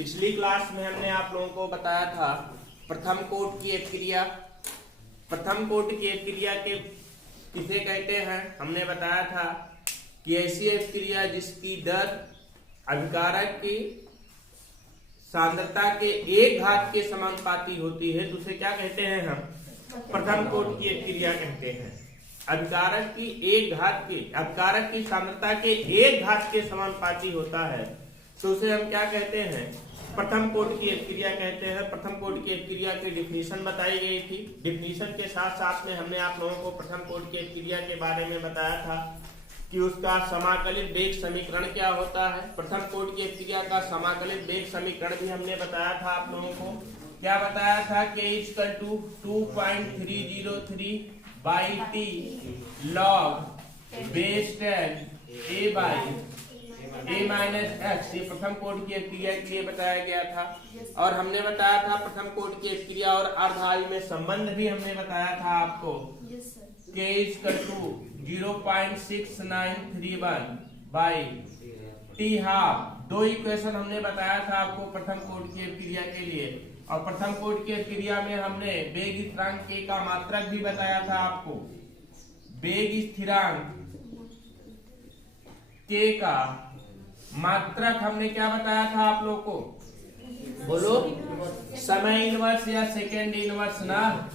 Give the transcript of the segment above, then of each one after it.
पिछली क्लास में हमने आप लोगों को बताया था प्रथम कोटि की अपक्रिया। प्रथम कोटि की अपक्रिया के किसे कहते हैं हमने बताया था कि ऐसी अपक्रिया जिसकी दर अभिकारक की सांद्रता के 1 घात के समानुपाती होती है तो उसे क्या कहते हैं हम प्रथम कोटि की अपक्रिया कहते हैं। अभिकारक की 1 घात के अभिकारक की सांद्रता के 1 घात के समानुपाती होता है तो उसे हम क्या कहते हैं प्रथम कोटि की अपक्रिया कहते हैं। प्रथम कोटि की अपक्रिया की डिफिनीशन बताई गई थी। डिफिनीशन के साथ साथ में हमने आप लोगों को प्रथम कोटि की अपक्रिया के बारे में बताया था कि उसका समाकलित वेग समीकरण क्या होता है। प्रथम कोटि की अपक्रिया का समाकलित वेग समीकरण भी हमने बताया था आप लोगों को। क्या बताया था कि K = 2.303 by T log base 10 a by a minus x, ये प्रथम कोटि की अपक्रिया के लिए बताया गया था। और हमने बताया था प्रथम कोटि की अपक्रिया और अर्धआयु में संबंध भी हमने बताया था आपको। K = 0.6931 बाई टी हाफ, दो इक्वेशन हमने बताया था आपको प्रथम कोटि की अपक्रिया के लिए। और प्रथम कोटि की अपक्रिया में हमने वेग स्थिरांक k का मात्रक भी बताया था आपको। वेग स्थिरांक k का मात्रक हमने क्या बताया था आप लोग को, बोलो, समय इनवर्स या सेकेंड इनवर्स ना,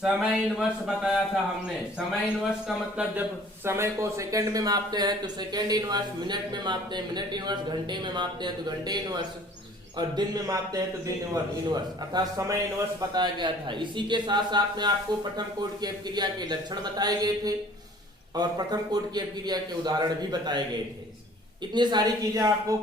समय इनवर्स बताया था हमने। समय इनवर्स का मतलब जब समय को सेकंड में मापते हैं तो सेकंड इनवर्स, मिनट में मापते हैं मिनट इनवर्स, घंटे में मापते हैं तो घंटे इनवर्स, और दिन में मापते हैं तो दिन इनवर्स, अर्थात समय इनवर्स बताया गया था। इसी के साथ साथ में आपको प्रथम कोटि की अपक्रिया के लक्षण बताए गए थे और प्रथम कोटि की अपक्रिया के उदाहरण भी बताए गए थे। इतनी सारी चीजें आपको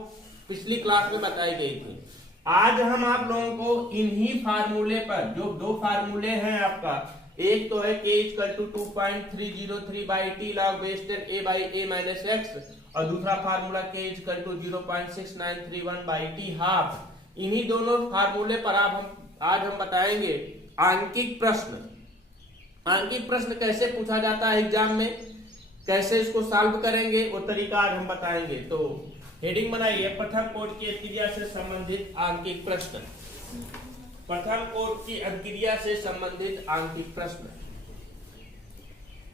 पिछली क्लास में बताई गई थी। आज हम आप लोगों को इन्हीं फार्मूले पर, जो दो फार्मूले हैं आपका, एक तो है K = 2.303 by T log base 10 a by a minus x, और दूसरा formula K = 0.6931 by T half. इन्हीं दोनों फार्मूले पर आज हम बताएंगे आंकिक प्रश्न। आंकिक प्रश्न कैसे पूछा जाता है एग्जाम में, कैसे इसको सॉल्व करेंगे वो तरीका आज हम बताएंगे। तो हेडिंग बनाइए, प्रथम कोटि की अपक्रिया से संबंधित आंकिक प्रश्न। प्रथम कोटि की अपक्रिया से संबंधित आंकिक प्रश्न।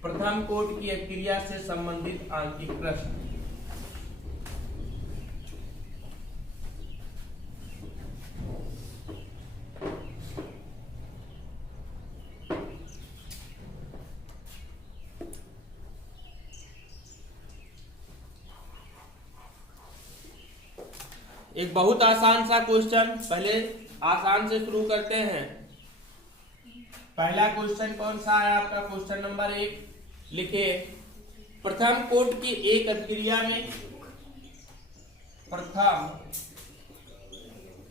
प्रथम कोटि की अपक्रिया से संबंधित आंकिक प्रश्न। एक बहुत आसान सा क्वेश्चन, पहले आसान से शुरू करते हैं। पहला क्वेश्चन कौन सा है आपका, क्वेश्चन नंबर 1 लिखिए। प्रथम कोटि की एक अपक्रिया में, प्रथम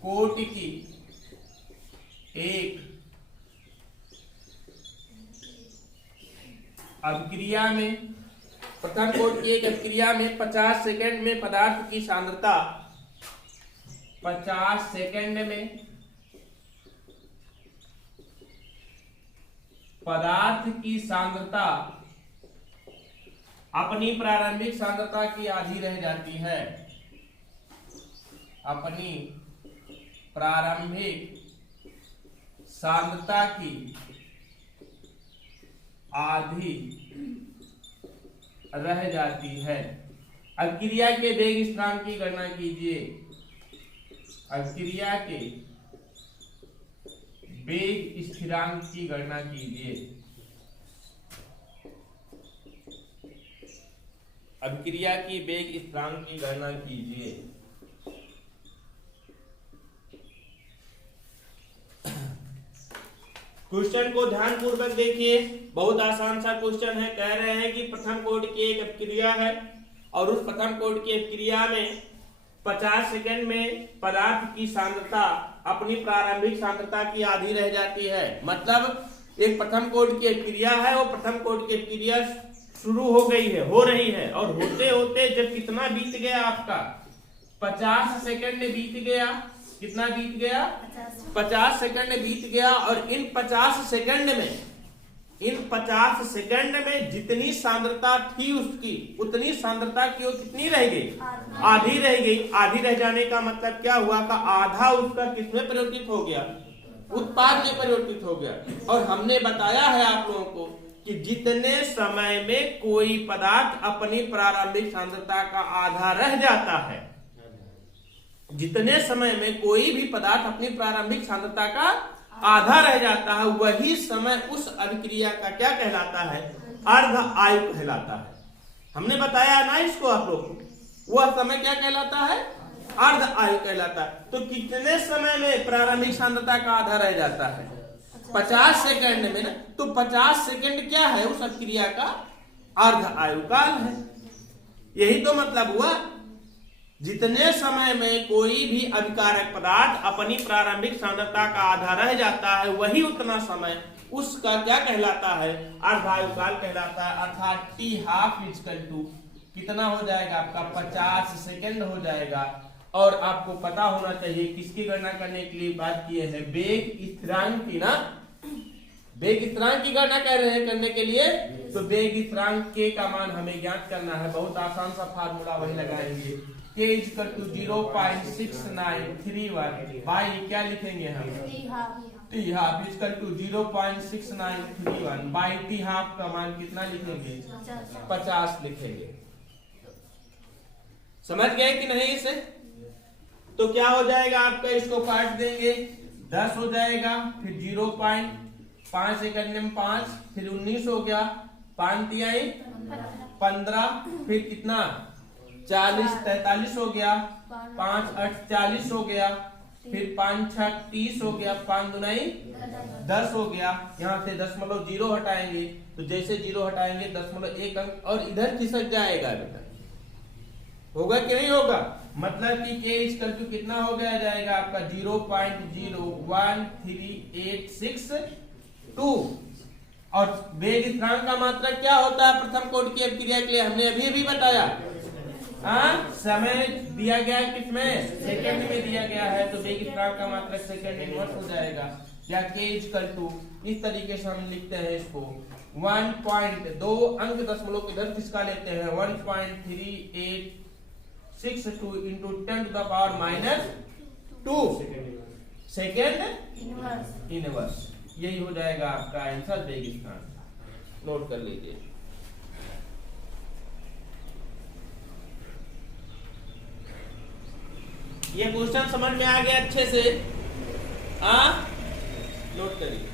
कोटि की एक अपक्रिया में, प्रथम कोटि की एक अपक्रिया में 50 सेकंड में पदार्थ की सांद्रता, 50 सेकंड में पदार्थ की सांद्रता अपनी प्रारंभिक सांद्रता की आधी रह जाती है। अपनी प्रारंभिक सांद्रता की आधी रह जाती है। अपक्रिया के वेग स्थिरांक की गणना कीजिए। अपक्रिया के वेग स्थिरांक की गणना कीजिए। अपक्रिया की वेग स्थिरांक की गणना कीजिए। क्वेश्चन को ध्यानपूर्वक देखिए, बहुत आसान सा क्वेश्चन है। कह रहे हैं कि प्रथम कोटि की एक अपक्रिया है और उस प्रथम कोटि की अपक्रिया में 50 सेकंड में पदार्थ की सांद्रता अपनी प्रारंभिक सांद्रता की आधी रह जाती है। मतलब एक प्रथम कोटि की अपक्रिया है और प्रथम कोटि की अपक्रिया शुरू हो गई है, हो रही है, और होते होते जब कितना बीत गया आपका, 50 सेकंड बीत गया। कितना बीत गया, 50 सेकंड बीत गया। और इन 50 सेकंड में इन 50 सेकंड में जितनी सांद्रता थी उसकी उतनी सांद्रता की वो कितनी रह गई, आधी रह गई। आधी रह जाने का मतलब क्या हुआ का आधा उसका किसमें परिवर्तित हो गया, उत्पाद में परिवर्तित हो गया। और हमने बताया है आप लोगों को कि जितने समय में कोई पदार्थ अपनी प्रारंभिक सांद्रता का आधा रह जाता है, जितने समय में कोई भी पदार्थ अपनी प्रारंभिक सांद्रता का आधा रह जाता है, वही समय उस अभिक्रिया का क्या कहलाता है, अर्ध आयु कहलाता है। हमने बताया ना इसको आप लोग को, वह समय क्या कहलाता है, अर्ध आयु कहलाता है। तो कितने समय में प्रारंभिक सांद्रता का आधा रह जाता है, 50 सेकंड में ना। तो 50 सेकंड क्या है, उस अभिक्रिया का अर्ध आयु काल है। यही तो मतलब हुआ, जितने समय में कोई भी अभिकारक पदार्थ अपनी प्रारंभिक सांद्रता का आधा रह जाता है, वही उतना समय उसका क्या कहलाता है, अर्धायु काल कहलाता है। अर्थात टी हाफ इक्वल टू कितना हो जाएगा आपका, 50 सेकंड हो जाएगा। और आपको पता होना चाहिए किसकी गणना करने के लिए बात किए हैं, वेग स्थिरांक की ना, वेग स्थिरांक की गणना कर रहे हैं करने के लिए। तो वेग स्थिरांक के का मान हमें ज्ञात करना है। बहुत आसान सा फार्मूला वही लगाएंगे, k इक्वल टू 0.6931 बाई क्या लिखेंगे हम, T half equal to 0.6931 by T half का मान कितना लिखेंगे, 50 लिखेंगे। समझ गए कि नहीं इसे? तो क्या हो जाएगा आपका, इसको काट देंगे, 10 हो जाएगा, फिर 0.5 सेकंड में 5, फिर 19 हो गया, 5 तिहाई 15, फिर कितना 40 43 हो गया, 5 8 40 हो गया, फिर 5 6 30 हो गया, 5 दुनाई 10 हो गया। यहाँ से 0.0 हटाएंगे, तो जैसे 0 हटाएंगे 0.1 अंक और इधर खिसक जाएगा बेटा। होगा कि नहीं होगा? मतलब कि k इक्वल टू कितना हो गया जाएगा आपका 0.01386 और वेग स्थिरांक का मात्रक क्या होता है प्रथम कोटि की अभिक्रिया के लिए, हमने अभी बताया। समय दिया गया है किसमें, सेकंड में दिया गया है, तो वेग स्थिरांक का मात्रक सेकंड इनवर्स हो जाएगा। या k इक्वल टू इस तरीके से हम लिखते हैं इसको 1.2 अंक दशमलव के इधर किसका लेते हैं, 1.3862 into 10 to the power -2 second inverse. यही हो जाएगा आपका आंसर वेग स्थिरांक। नोट कर लीजिए। ये क्वेश्चन समझ में आ गया अच्छे से? नोट करिए।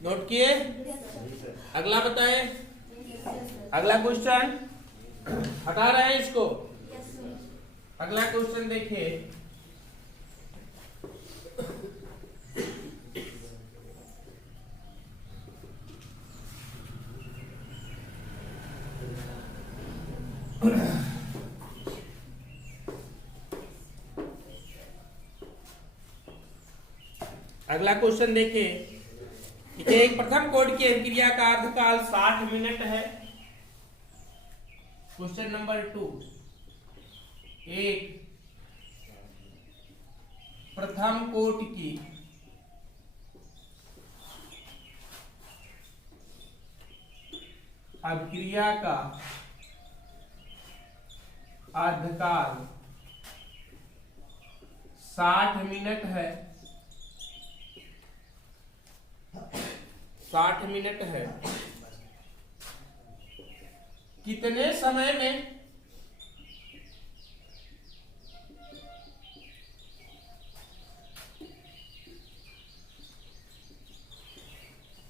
नोट किए? अगला बताएं। अगला क्वेश्चन हटा रहे हैं इसको। अगला क्वेश्चन देखिए, अगला क्वेश्चन देखिए, एक प्रथम कोटि की अभिक्रिया का अर्धकाल 60 मिनट है। क्वेश्चन नंबर 2, एक प्रथम कोटि की अभिक्रिया का अर्धकाल 60 मिनट है। 60 मिनट है, कितने समय में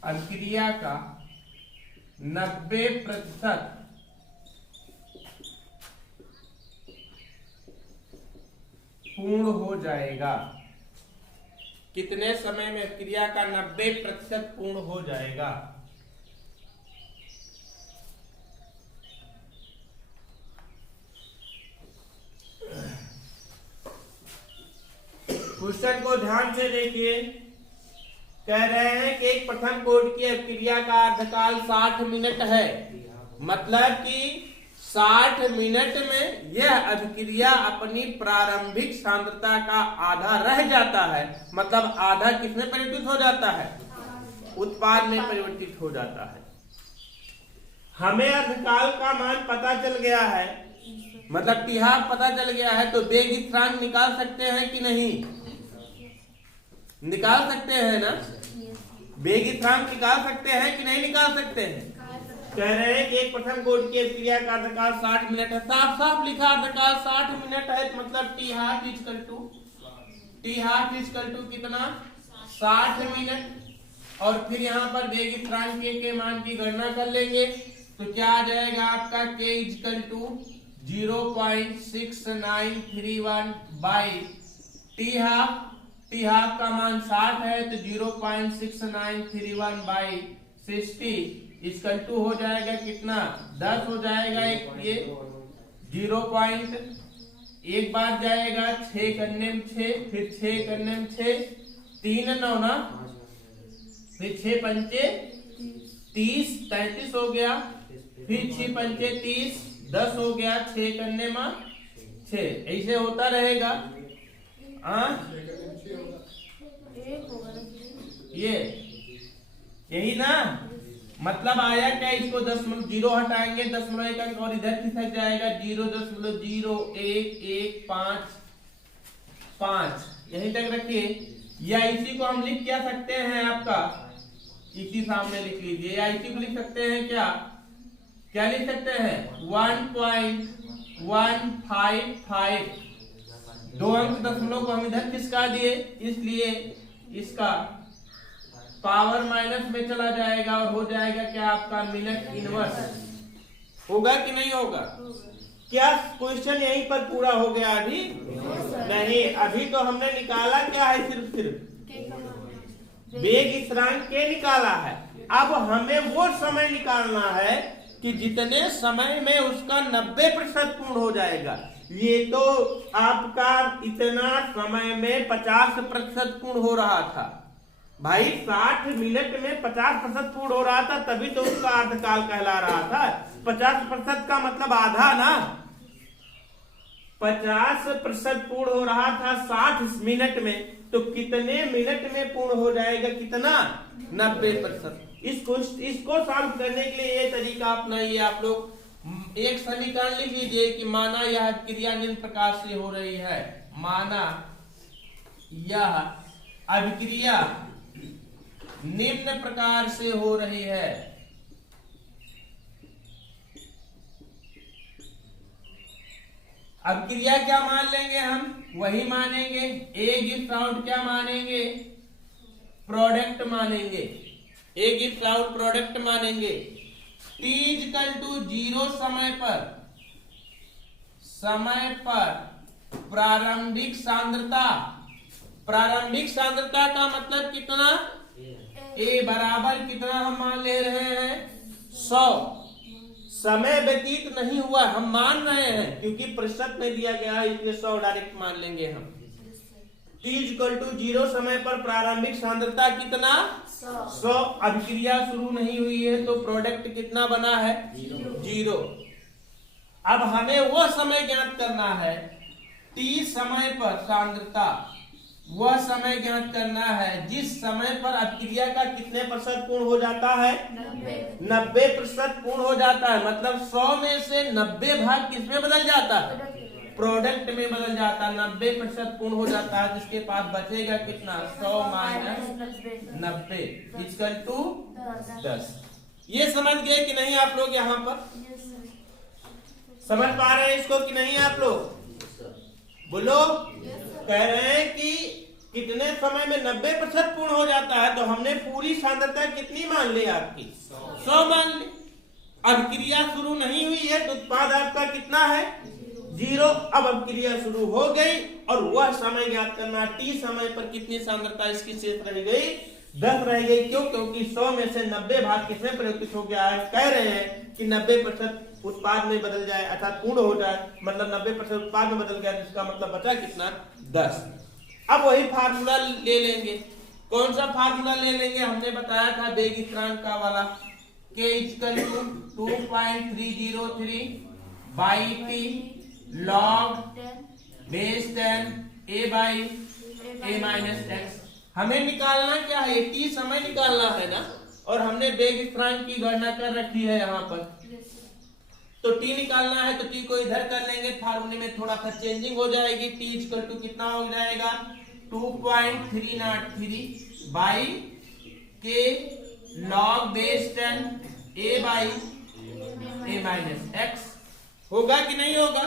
अभिक्रिया का 90% पूर्ण हो जाएगा? कितने समय में क्रिया का 90% पूर्ण हो जाएगा? क्वेश्चन को ध्यान से देखिए। कह रहे हैं कि एक प्रथम कोटि की अभिक्रिया का अर्धकाल 60 मिनट है, मतलब कि 60 मिनट में यह अभिक्रिया अपनी प्रारंभिक सांद्रता का आधा रह जाता है, मतलब आधा किसमें परिवर्तित हो जाता है? उत्पाद में परिवर्तित हो जाता है। हमें अर्धकाल का मान पता चल गया है, मतलब टीहा पता चल गया है, तो वेग स्थिरांक निकाल सकते हैं कि नहीं? निकाल सकते हैं ना? वेग स्थिरांक निकाल सकते हैं कि नहीं निकाल सकते हैं? कह रहे हैं कि एक प्रथम कोटि की अभिक्रिया का अर्धकाल 60 मिनट है। साफ साफ लिखा अर्धकाल 60 मिनट है, मतलब टी हाफ इक्वल टू कितना? 60 मिनट। और फिर यहाँ पर वेग स्थिरांक के मान की गणना कर लेंगे, तो क्या आ जाएगा आपका k equal to 0.6931 by T half का मान 60 है, तो 0.6931 बाई 60 इक्वल टू हो जाएगा कितना? 10 हो जाएगा। ये 0. एक बार जाएगा 6 करने में 6, फिर 6 करने में 6, 3 9 ना, फिर 6 पंचे 30, 33 हो गया, फिर 6 पंचे 30, 10 हो गया, 6 करने में 6, ऐसे होता रहेगा। ये यही ना, मतलब आया क्या? इसको 0 हटाएंगे, 1 अंक और इधर खिसक जाएगा, 0.01155, यहीं तक रखिए। या इसी को हम लिख क्या सकते हैं? आपका इसी सामने लिख लीजिए, या इसी को लिख सकते हैं क्या लिख सकते हैं? 1.155। 2 अंक दशमलव को हम इधर खिसका दिए, इसलिए इसका पावर माइनस में चला जाएगा और हो जाएगा क्या आपका? Minute inverse. होगा कि नहीं होगा? क्या क्वेश्चन यहीं पर पूरा हो गया? अभी नहीं, अभी तो हमने निकाला क्या है? सिर्फ वेग स्थिरांक के निकाला है। अब हमें वो समय निकालना है कि जितने समय में उसका 90% पूर्ण हो जाएगा। ये तो आपका इतना समय में 50% पूर्ण हो रहा था भाई। 60 मिनट में 50% पूर्ण हो रहा था, तभी तो उसका अर्धकाल कहला रहा था। 50% का मतलब आधा ना, 50% पूर्ण हो रहा था 60 मिनट में, तो कितने मिनट में पूर्ण हो जाएगा? कितना? 90%। इसको सॉल्व करने के लिए ये तरीका अपनाइए आप लोग। एक समीकरण लिख लीजिए कि माना यह क्रिया निम्न प्रकार से हो रही है। माना यह अभिक्रिया निम्न प्रकार से हो रही है। अभिक्रिया क्या मान लेंगे हम? वही मानेंगे। ए गिफ्ट आउट क्या मानेंगे? प्रोडक्ट मानेंगे। ए गिफ्ट आउट प्रोडक्ट मानेंगे। T इक्वल टू 0 समय पर प्रारंभिक सांद्रता का मतलब कितना? ए बराबर कितना हम मान ले रहे हैं? 100। समय व्यतीत नहीं हुआ, हम मान रहे हैं क्योंकि प्रतिशत में दिया गया है, इसलिए 100 डायरेक्ट मान लेंगे हम। T इक्वल टू 0 समय पर प्रारंभिक सांद्रता कितना? 100। अभिक्रिया शुरू नहीं हुई है, तो प्रोडक्ट कितना बना है? 0। अब हमें वो समय ज्ञात करना है, T समय पर सांद्रता, वह समय ज्ञात करना है जिस समय पर अभिक्रिया का कितने प्रतिशत पूर्ण हो जाता है? 90% पूर्ण हो जाता है। मतलब 100 में से 90 भाग किसमें बदल जाता है? प्रोडक्ट में बदल जाता है, 90% पूर्ण हो जाता है, जिसके पास बचेगा कितना 100 माइनस 90 इक्वल टू 10। ये समझ गए कि नहीं आप लोग? यहाँ पर समझ पा रहे हैं इसको कि नहीं आप लोग? बोलो। कह रहे हैं कि कितने समय में 90% पूर्ण हो जाता है, तो हमने पूरी सांद्रता कितनी मान ली आपकी 100 मान ली। अब क्रिया शुरू नहीं हुई है तो उत्पाद आपका कितना है 0। अब क्रिया शुरू हो गई और वह समय ज्ञात करना, टी समय पर कितनी सांद्रता इसकी शेष रह गई 10 रह गई। क्यों? क्योंकि 100 में से 90 भाग किसमें परिवर्तित हो गया है? कह रहे हैं कि 90% उत्पाद में बदल जाए, अर्थात पूर्ण हो जाए, मतलब 90% उत्पाद में बदल गया, जिसका मतलब बचा कितना 10। अब वही फार्मूला ले लेंगे। कौन सा फार्मूला ले लेंगे? हमने बताया था वेग स्थिरांक का वाला, K equal to 2.303 by T log base 10 a by a minus x. हमें निकालना क्या है? टी समय निकालना है ना, और हमने वेग स्थिरांक की गणना कर रखी है यहाँ पर। तो टी निकालना है तो टी को इधर कर लेंगे, फार्मूले में थोड़ा सा चेंजिंग हो जाएगी। टी इक्वल टू कितना हो जाएगा 2.303 बाई के log base 10 a by a minus x. होगा कि नहीं होगा?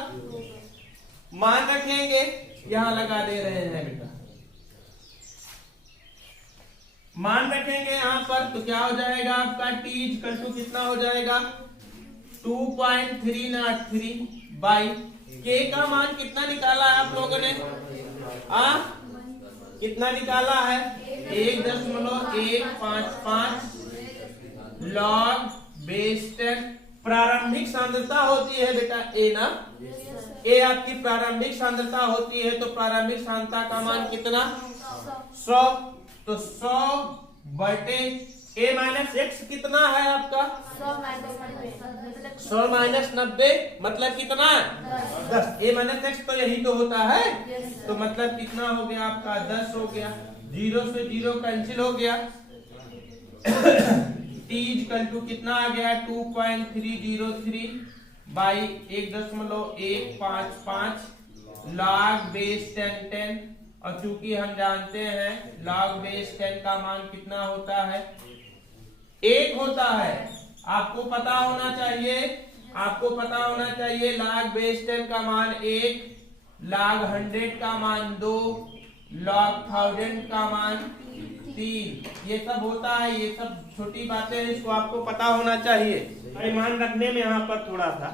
मान रखेंगे, यहां लगा दे रहे हैं बेटा, मान रखेंगे यहां पर, तो क्या हो जाएगा आपका टी इक्वल टू कितना हो जाएगा 2.303 बाई के का मान कितना निकाला है आप लोगों ने? कितना निकाला है? 1.155 लॉग बेस 10। प्रारंभिक सांद्रता होती है बेटा ए ना, ए आपकी प्रारंभिक सांद्रता होती है, तो प्रारंभिक सांद्रता का मान कितना 100। तो 100 बटे a माइनस एक्स कितना है आपका 100 माइनस 90 मतलब कितना 10। a माइनस एक्स तो यही तो होता है, तो मतलब कितना हो गया आपका 10 हो गया। 0 से 0 कैंसिल हो गया। t इक्वल टू कितना आ गया 2.303 बाई 1.155 लॉग बेस 10 और चूंकि हम जानते हैं लॉग बेस 10 का मान कितना होता है 1 होता है। आपको पता होना चाहिए, आपको पता होना चाहिए लॉग बेस 10 का मान 1, लॉग 100 का मान 2, लॉग 1000 का मान 3। ये सब होता है, ये सब छोटी बातें हैं, इसको आपको पता होना चाहिए। मान रखने में यहाँ पर थोड़ा सा,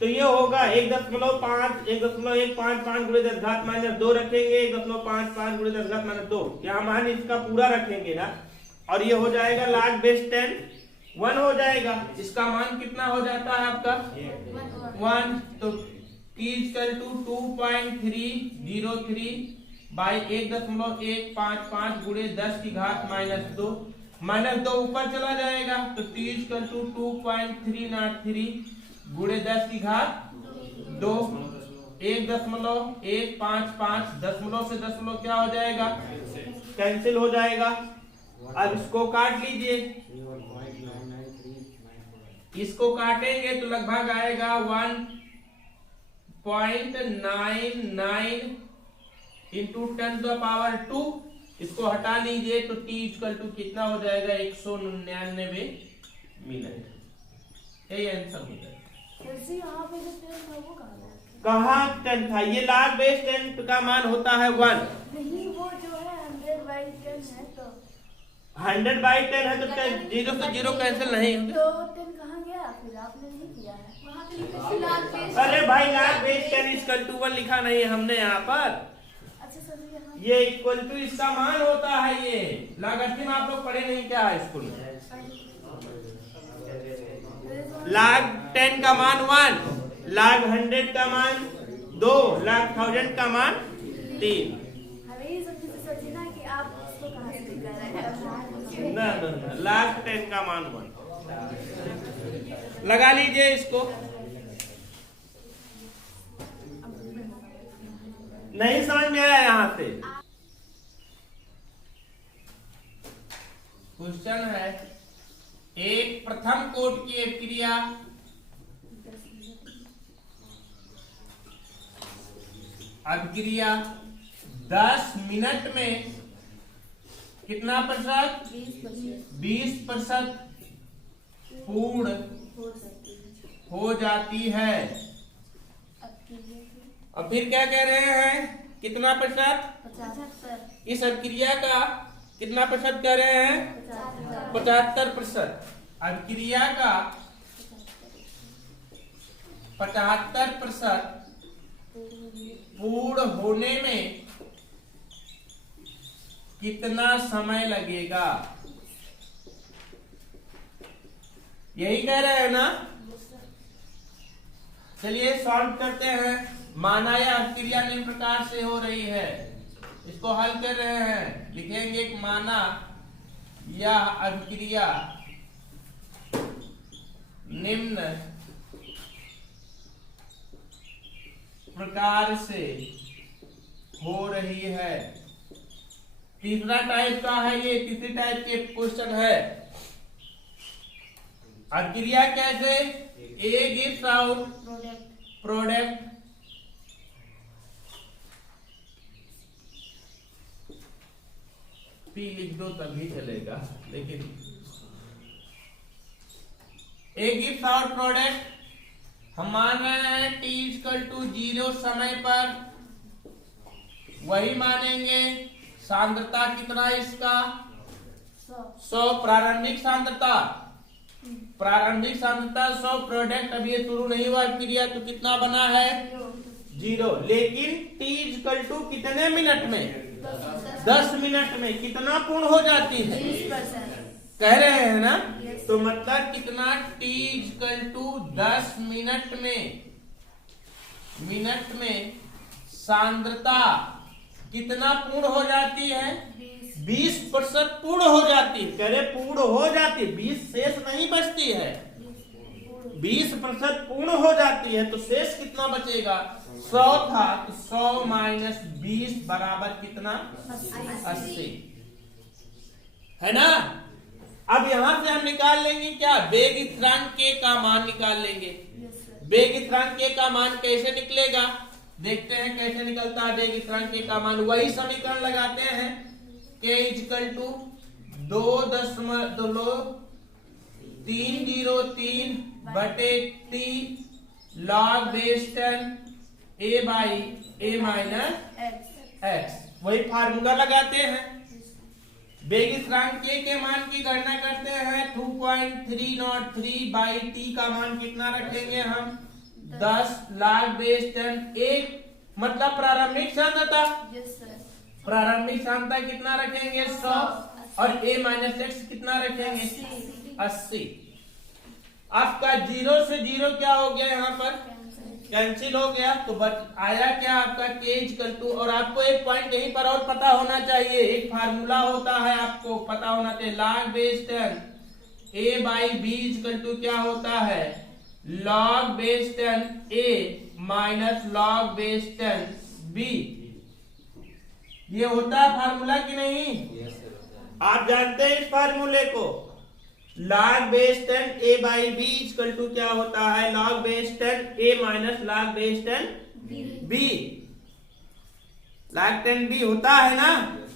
तो ये होगा 1.155 गुणे 10 घात माइनस 2 रखेंगे, 1.55 गुणे 10 घात माइनस 2, यहाँ मान इसका पूरा रखेंगे ना, और ये हो जाएगा लॉग बेस 10 1 हो जाएगा। इसका मान कितना हो जाता है आपका 1। तो t इक्वल टू 2.303 बाई 1.155 गुणे 10 की घात माइनस 2, माइनस 2 ऊपर चला जाएगा, तो t इक्वल टू 2.303 गुणे 10 की घात 2, 1.155 दशमलव से दशमलव क्या हो जाएगा कैंसिल हो जाएगा। अब इसको काट लीजिए, इसको काटेंगे तो लगभग आएगा 1.99 इंटू 10⁻²। इसको हटा लीजिए तो t इक्वल टू कितना हो जाएगा 199 मिनट। यही आंसर हो जाएगा। कहाँ 10 था? ये लॉग बेस 10 का मान होता है 1। नहीं, वो जो है 100/10 है, तो 100/10 है तो 0 से 0 कैंसिल नहीं होगा। तो 10 कहाँ गया? फिर आपने नहीं किया है वहाँ पे लिखा है log base। अरे भाई लॉग बेस 10 इक्वल टू 1 लिखा नहीं है हमने यहाँ पर। अच्छा सर, ये इक्वल टू इसका मान होता है। ये लॉगरिथम आप लोग पढ़े नहीं क्या है स्कूल में? log 10 का मान 1, log 100 का मान 2, log 1000 का मान 3। हमें ये सब चीजें सोचना कि आप इसको कहाँ से कर रहे हैं। ना log 10 का मान 1 लगा लीजिए इसको। नहीं समझ में आया? यहां से क्वेश्चन है, एक प्रथम कोट की अभिक्रिया अभिक्रिया 10 मिनट में कितना प्रतिशत? 20% पूर्ण हो जाती है। और फिर क्या कह रहे हैं? कितना प्रतिशत? 75। इस अभिक्रिया का कितना प्रतिशत कह रहे हैं? 75%। अभिक्रिया का 75% पूर्ण होने में कितना समय लगेगा? यही कह रहे हैं ना? चलिए सॉल्व करते हैं। माना यह अभिक्रिया निम्न प्रकार से हो रही है, इसको हल कर रहे हैं। लिखेंगे कि माना यह अभिक्रिया निम्न प्रकार से हो रही है। तीसरा टाइप का है ये, तीसरी टाइप के क्वेश्चन है। अभिक्रिया कैसे? A gives out product P लिख दो तभी चलेगा, लेकिन ए गिव्स आउट प्रोडक्ट हम मान रहे हैं t = 0 समय पर, वही मानेंगे। सांद्रता कितना है इसका? 100। प्रारंभिक सांद्रता 100। प्रोडक्ट अभी ये शुरू नहीं हुआ अभिक्रिया, तो कितना बना है? 0। लेकिन t = कितने मिनट में? 10 मिनट में कितना पूर्ण हो जाती है? 20%। कह रहे हैं ना? तो मतलब कितना? t = 10 मिनट में सांद्रता कितना पूर्ण हो जाती है? 20% पूर्ण हो जाती है। कह रहे पूर्ण हो जाती, 20 शेष नहीं बचती है, 20% पूर्ण हो जाती है। तो शेष कितना बचेगा? 100 था, तो 100 - 20 बराबर कितना? 80 है ना? अब यहां से हम निकाल लेंगे क्या? वेग स्थिरांक k का मान निकाल लेंगे। वेग स्थिरांक k का मान कैसे निकलेगा? देखते हैं कैसे निकलता है वेग स्थिरांक k का मान। वही समीकरण लगाते हैं। k = 2.303/t log base 10 a/a-x। वही फार्मूला लगाते हैं। वेग स्थिरांक k के मान की गणना करते हैं। 2.303/t का मान कितना रखेंगे हम? 10 log base 10 1 मतलब प्रारंभिक सांद्रता। प्रारंभिक सांद्रता कितना रखेंगे? 100। और a-x कितना रखेंगे? 80। आपका 0 से 0 क्या हो गया? यहाँ पर कैंसिल हो गया। तो आया क्या आपका? k = और आपको एक पॉइंट यहीं पर और पता होना चाहिए, एक फार्मूला होता है आपको पता होना चाहिए। log base 10 a/b = क्या होता है? log base 10 a - log base 10 b। ये होता है फार्मूला कि नहीं? आप जानते हैं इस फार्मूले को? log base 10 a/b = क्या होता है? log base 10 a - log base 10 b। log 10 b होता है ना?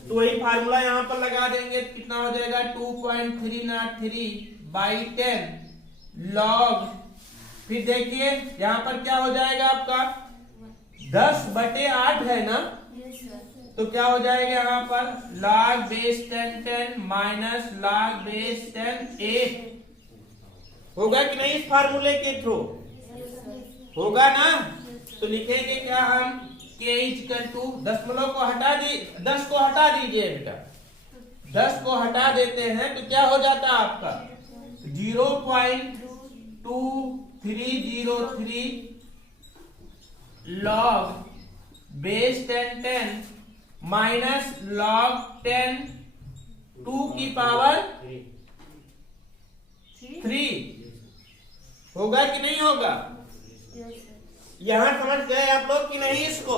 तो वही फार्मूला यहाँ पर लगा देंगे। कितना हो जाएगा? 2.303/10 log, फिर देखिए यहाँ पर क्या हो जाएगा आपका? 10/8 है ना? तो क्या हो जाएगा यहाँ पर? log base 10 10 - log base 10 8 होगा कि नहीं? इस फार्मूले के थ्रू होगा ना? तो लिखेंगे क्या हम? k = दशमलव को हटा दी, 10 को हटा दीजिए बेटा, 10 को हटा देते हैं तो क्या हो जाता है आपका? 0.2303 log base 10 10 - log 10 2 की पावर 3 होगा कि नहीं होगा? यहां समझ गए आप लोग कि नहीं इसको?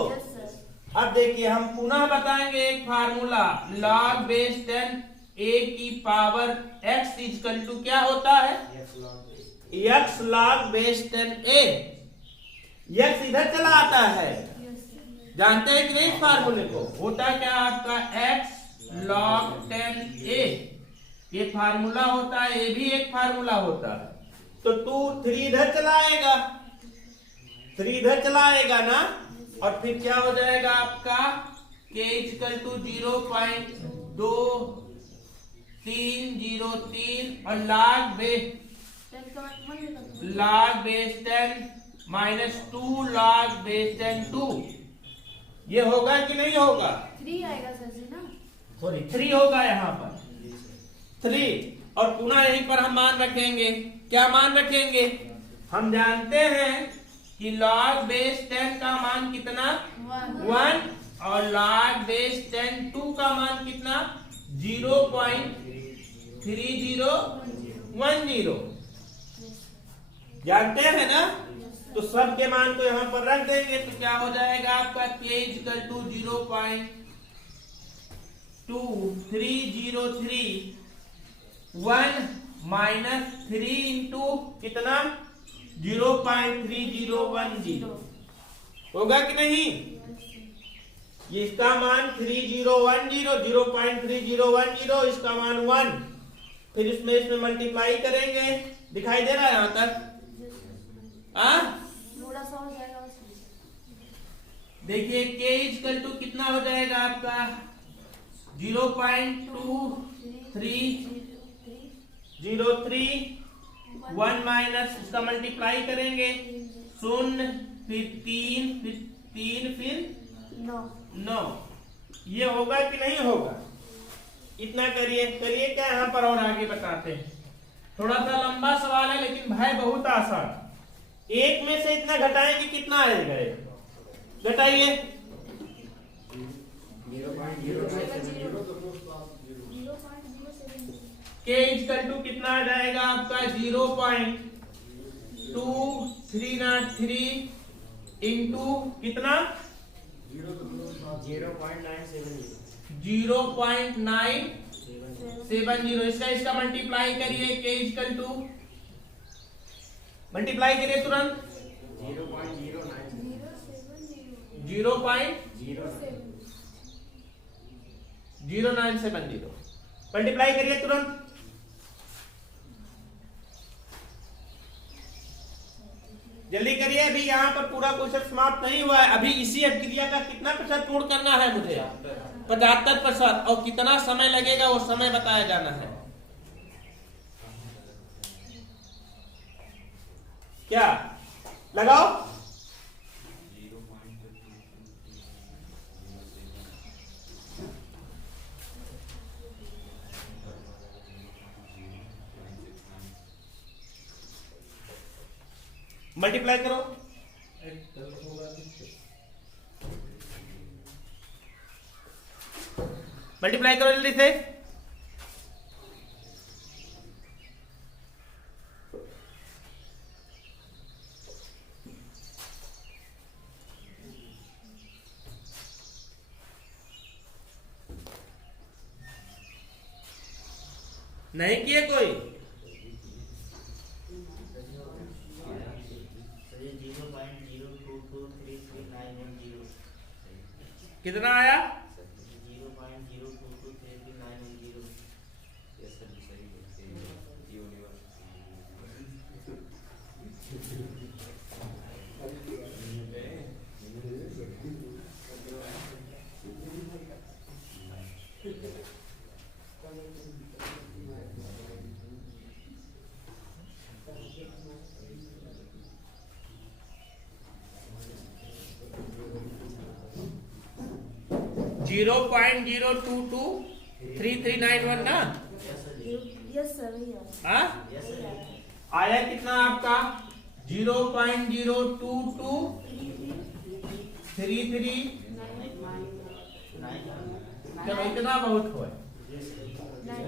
अब देखिए हम पुनः बताएंगे एक फार्मूला। log base 10 a की पावर x = क्या होता है? x log base 10 a। x इधर चला आता है, जानते हैं कि नहीं इस फार्मूले को? होता क्या आपका x log 10a, ये फार्मूला होता है, ये भी एक फार्मूला होता है। तो 2 3 इधर चला आएगा, 3 इधर चला आएगा ना, और फिर क्या हो जाएगा आपका k = 0.2303 और log base 10 -2 log base 10 2। ये होगा कि नहीं होगा? 3 आएगा सर जी ना, सॉरी 3 होगा यहाँ पर 3, और पुनः यहीं पर हम मान रखेंगे। क्या मान रखेंगे? हम जानते हैं कि log base 10 का मान कितना 1 और log base 10 2 का मान कितना 0.3010। जानते हैं ना? तो सब के मान को यहाँ पर रख देंगे तो क्या हो जाएगा आपका k = 0.2303 1 - 3 इंटू कितना 0.3010 होगा कि नहीं? ये इसका मान 0.3010, इसका मान 1, फिर इसमें मल्टीप्लाई करेंगे। दिखाई दे रहा है यहाँ तक? थोड़ा सा हो जाएगा बस। देखिए k = कितना हो जाएगा आपका 0.2303 1 माइनस इसका मल्टीप्लाई करेंगे 0 फिर 3 फिर 9। ये होगा कि नहीं होगा? इतना करिए क्या यहाँ पर, और आगे बताते हैं। थोड़ा सा लंबा सवाल है लेकिन भाई बहुत आसान। एक में से इतना घटाएंगे कितना आएगा? घटाइए। k = कितना आ जाएगा आपका 0.2303 इंटू कितना 0.970। इसका मल्टीप्लाई करिए। k = मल्टीप्लाई करिए तुरंत 0.0970 मल्टीप्लाई करिए तुरंत। जल्दी करिए, अभी यहाँ पर पूरा क्वेश्चन समाप्त नहीं हुआ है। अभी इसी क्रिया का कितना प्रतिशत पूर्ण करना है मुझे? 75%। और कितना समय लगेगा वो समय बताया जाना है। क्या लगाओ? मल्टीप्लाई करो। मल्टीप्लाई करो जल्दी से। नहीं किए कोई? कितना आया? जीरो 0.0223391 ना? Yes sir. हाँ आया कितना आपका 0.02233। चलो इतना बहुत हो।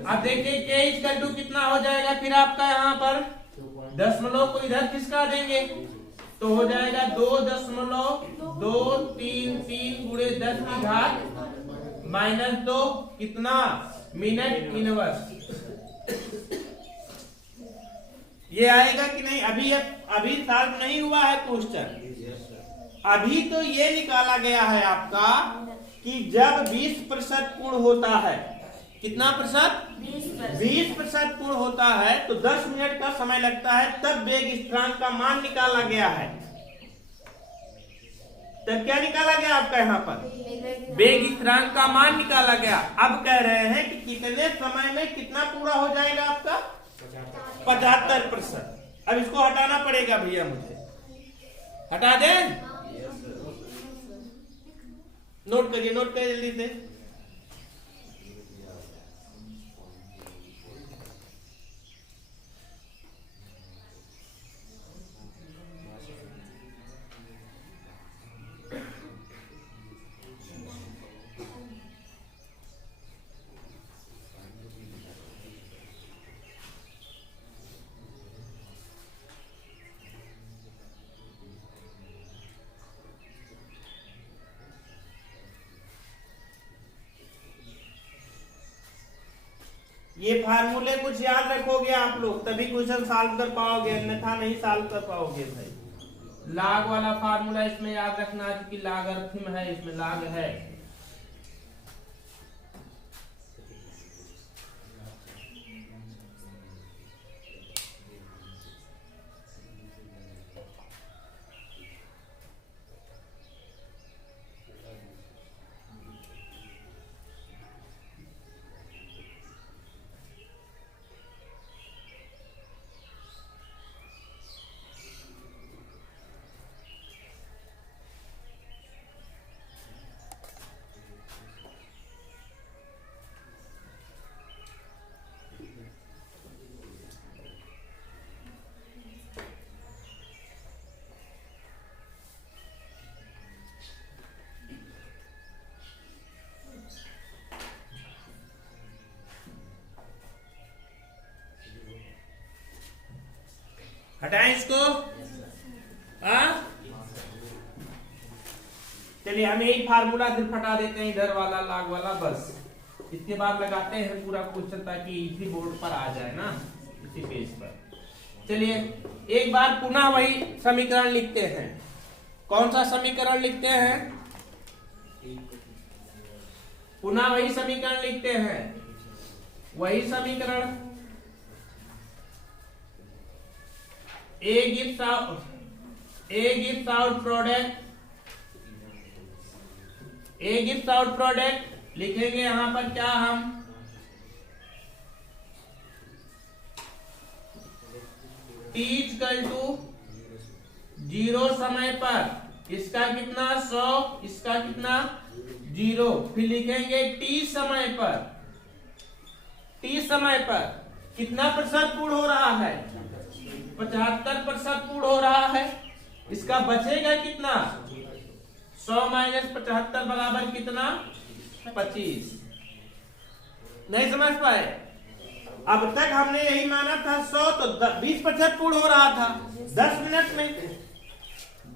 अब देखिए k = कितना हो जाएगा फिर आपका यहाँ पर दशमलव को इधर खिसका देंगे तो हो जाएगा 2.233 गुणे 10 की घात -2 कितना मिनट इनवर्स। ये आएगा कि नहीं? अभी सॉल्व नहीं हुआ है क्वेश्चन। अभी तो ये निकाला गया है आपका कि जब 20% पूर्ण होता है, कितना प्रतिशत? 20% पूर्ण होता है तो 10 मिनट का समय लगता है, तब वेग स्थिरांक का मान निकाला गया है। तब क्या निकाला गया आपका यहाँ पर? वेग स्थिरांक का मान निकाला गया। अब कह रहे हैं कि कितने समय में कितना पूरा हो जाएगा आपका? 75%। अब इसको हटाना पड़ेगा भैया, मुझे हटा दें। नोट करिए जल्दी से। ये फार्मूले कुछ याद रखोगे आप लोग, तभी क्वेश्चन सॉल्व कर पाओगे, अन्यथा नहीं सॉल्व कर पाओगे भाई। लाग वाला फार्मूला इसमें याद रखना है कि लागरिथम है, इसमें लाग है। हटाएं इसको। चलिए हम यही फार्मूला सिर्फ हटा देते हैं, इधर वाला लाग वाला, बस इसके बाद लगाते हैं पूरा क्वेश्चन ताकि इसी बोर्ड पर आ जाए ना, इसी पेज पर। चलिए एक बार पुनः वही समीकरण लिखते हैं। कौन सा समीकरण लिखते हैं? पुनः वही समीकरण लिखते हैं, वही समीकरण। A gives out product लिखेंगे यहां पर क्या हम? T इक्वल टू 0 समय पर इसका कितना 100, इसका कितना 0, फिर लिखेंगे T समय पर, T समय पर कितना प्रतिशत पूर्ण हो रहा है? 75% पूर्ण हो रहा है। इसका बचेगा कितना? 100 माइनस 75 बराबर कितना? 25। नहीं समझ पाए? अब तक हमने यही माना था 100 तो 20% पूर्ण हो रहा था 10 मिनट में।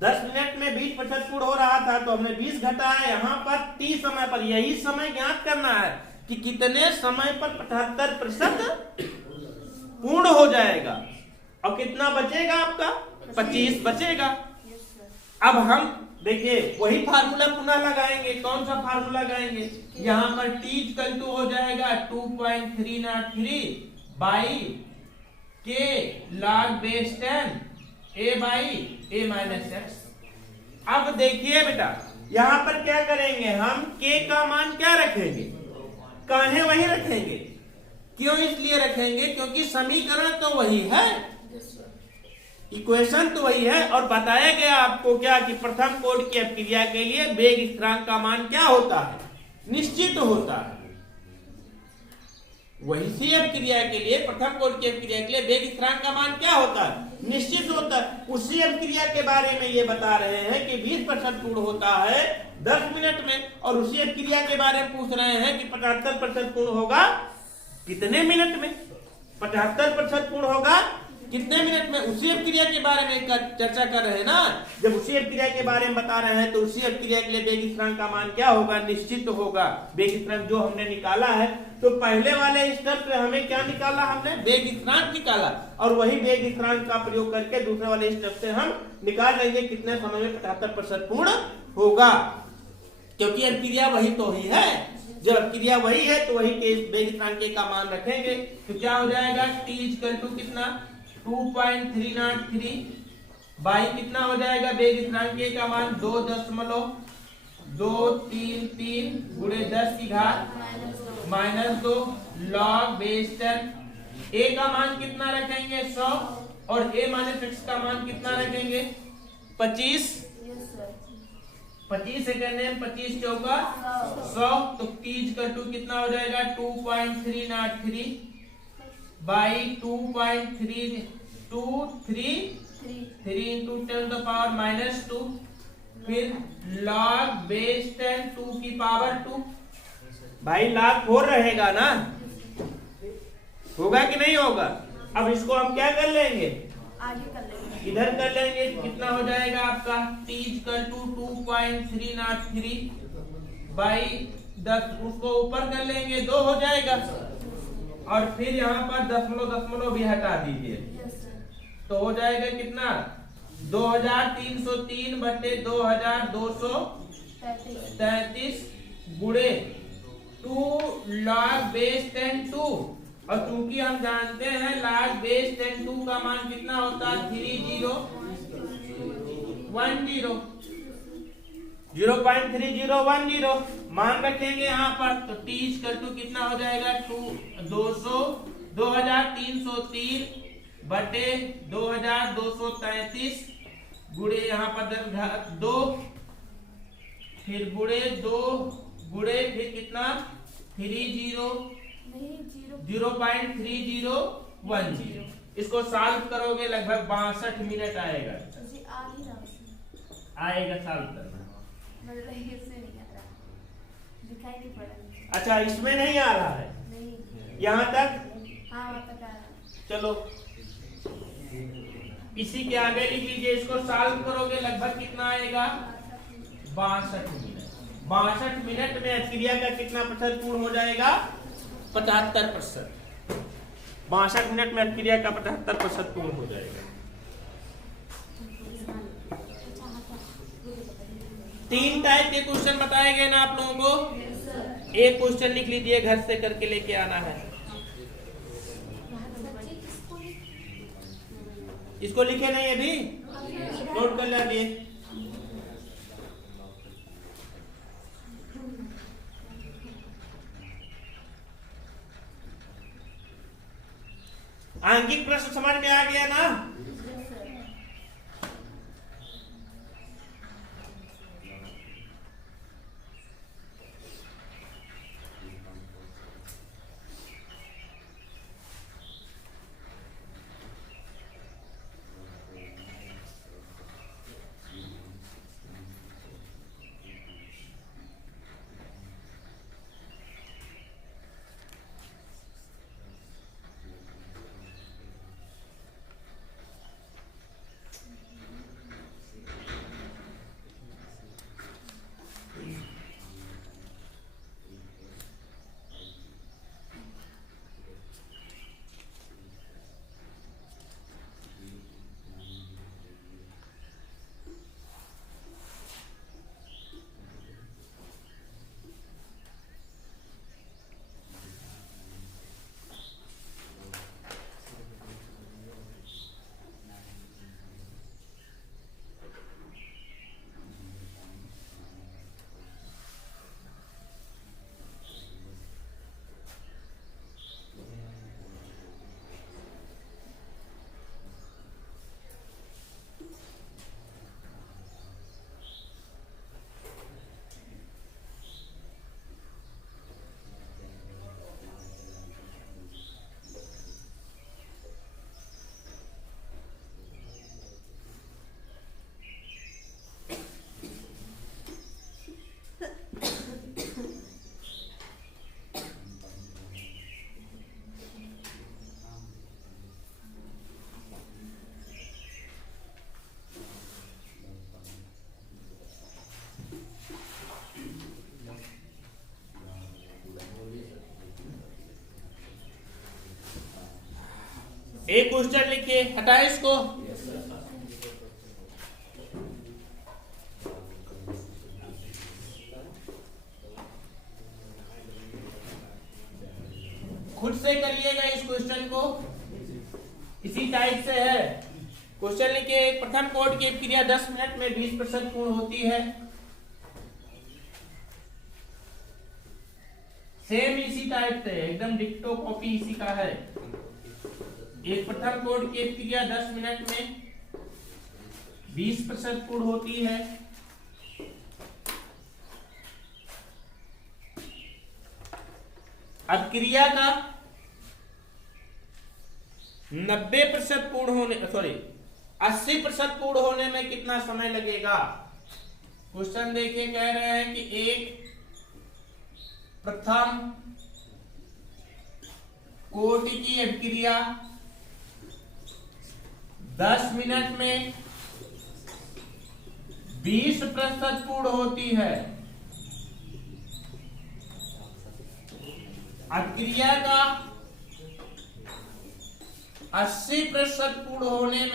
10 मिनट में 20% पूर्ण हो रहा था, तो हमने 20 घटाया यहाँ पर 30 समय पर। यही समय ज्ञात करना है कि कितने समय पर 75% पूर्ण हो जाएगा और कितना बचेगा आपका? 25 बचेगा। अब हम देखिए वही फार्मूला पुनः लगाएंगे। कौन सा फार्मूला लगाएंगे? यहाँ पर T इक्वल टू हो जाएगा 2.303 by K log base 10 A by A minus x. अब देखिए बेटा यहाँ पर क्या करेंगे हम? K का मान क्या रखेंगे? काहे वही रखेंगे। क्यों इसलिए रखेंगे? क्योंकि समीकरण तो वही है, इक्वेशन तो वही है, और बताया गया आपको क्या कि प्रथम कोटि की अपक्रिया के लिए वेग स्थिरांक का मान क्या होता है? निश्चित होता है। वही सी अपक्रिया के लिए, प्रथम कोटि की अपक्रिया के लिए वेग स्थिरांक का मान क्या होता है? निश्चित होता है। उसी अपक्रिया के बारे में ये बता रहे हैं कि 20% पूर्ण होता है 10 मिनट में, और उसी अपक्रिया के बारे में पूछ रहे हैं कि 75% पूर्ण होगा कितने मिनट में? 75% पूर्ण होगा कितने मिनट में उसी अपक्रिया के बारे में चर्चा कर रहे हैं ना। जब उसी अपक्रिया के बारे में बता रहे हैं तो उसी अपक्रिया के लिए वेग स्थिरांक का मान क्या होगा, निश्चित होगा। वेग स्थिरांक जो हमने निकाला है, तो पहले वाले स्टेप पे हमें क्या निकाला, हमने वेग स्थिरांक निकाला, और वही वेग स्थिरांक का प्रयोग करके दूसरे वाले स्टेप से हम निकाल लेंगे कितने समय में 75% पूर्ण होगा, क्योंकि अपक्रिया वही तो ही है। जब अपक्रिया वही है तो वही के वेग स्थिरांक का मान रखेंगे, तो क्या हो जाएगा, t इक्वल टू कितना 2.303 बाई कितना हो जाएगा, वेग स्थिरांक का मान 2.233 गुणे 10 की घात -2 लॉग बेस 10। a का मान कितना रखेंगे 100 और a माइनस x का मान कितना रखेंगे 25। Yes sir. 25 सेकंड में 25 चौका 100, तो t इक्वल टू कितना हो जाएगा 2.303 बाई 2.323 इंटू 10⁻⁻2, फिर log बेस 10 2 की पावर 2। भाई log 4 रहेगा ना, होगा कि नहीं होगा। अब इसको हम क्या कर लेंगे, आगे कर लेंगे, इधर कर लेंगे, कितना हो जाएगा आपका t इक्वल टू 2.303 बाई 10, उसको ऊपर कर लेंगे 2 हो जाएगा, और फिर यहाँ पर दशमलव भी हटा दीजिए, यस सर। तो हो जाएगा कितना 2303 बटे 2233 गुणे 2 log बेस 10 2, और चूंकि हम जानते हैं log बेस 10 2 का मान कितना होता है 0.3010 मान रखेंगे यहाँ पर, तो t इक्वल टू कितना हो जाएगा 2303 बटे 2233 गुणे यहाँ पर 2, फिर गुणे 2 गुणे फिर कितना 0.3010। इसको सॉल्व करोगे लगभग 62 मिनट आएगा, जी आ ही रहा है, आएगा सॉल्व करना। मतलब इससे नहीं आ रहा, दिखाई नहीं पड़ा। अच्छा इसमें नहीं आ रहा है, नहीं, यहाँ तक हाँ वहाँ तक आ रहा है। चलो इसी के आगे लिख लीजिए, इसको सॉल्व करोगे लगभग कितना आएगा 62 मिनट। 62 मिनट में अपक्रिया का कितना प्रतिशत पूर्ण हो जाएगा 75%। 62 मिनट में अपक्रिया का 75% पूर्ण हो जाएगा। 3 टाइप के क्वेश्चन बताए गए ना आप लोगों को, एक क्वेश्चन लिख लीजिए, घर से करके लेके आना है। इसको लिखे नहीं अभी, नोट कर लीजिए। आंगिक प्रश्न समझ में आ गया ना। एक क्वेश्चन लिखिए, हटाए इसको। खुद से करिएगा इस क्वेश्चन को, इसी टाइप से है। क्वेश्चन लिखिए, प्रथम कोड की क्रिया 10 मिनट में 20% पूर्ण होती है। सेम इसी टाइप से, एकदम डिक्टो कॉपी इसी का है। एक प्रथम कोड की क्रिया 10 मिनट में 20% पूर्ण होती है। अब क्रिया का 90% पूर्ण होने, सॉरी 80% पूर्ण होने में कितना समय लगेगा? क्वेश्चन देखिए, कह रहे हैं कि एक प्रथम कोटि की अभिक्रिया 10 मिनट में 20% पूर्ण होती है। अभिक्रिया का 80% पूर्ण होने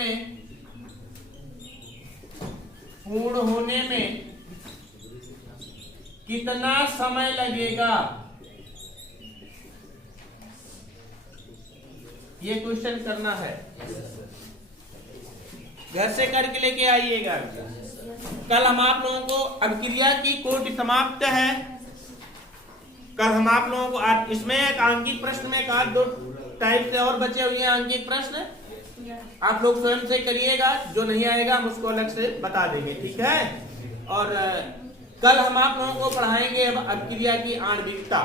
में कितना समय लगेगा? ये क्वेश्चन करना है, घर से करके लेके आइएगा। कल हम आप लोगों को अभिक्रिया की कोटि समाप्त है। कल हम आप लोगों को इसमें एक आंकिक प्रश्न में एक आध दो टाइप से और बचे हुए आंकिक प्रश्न आप लोग स्वयं से करिएगा। जो नहीं आएगा हम उसको अलग से बता देंगे, ठीक है। और कल हम आप लोगों को पढ़ाएंगे अब अभिक्रिया की आणविकता।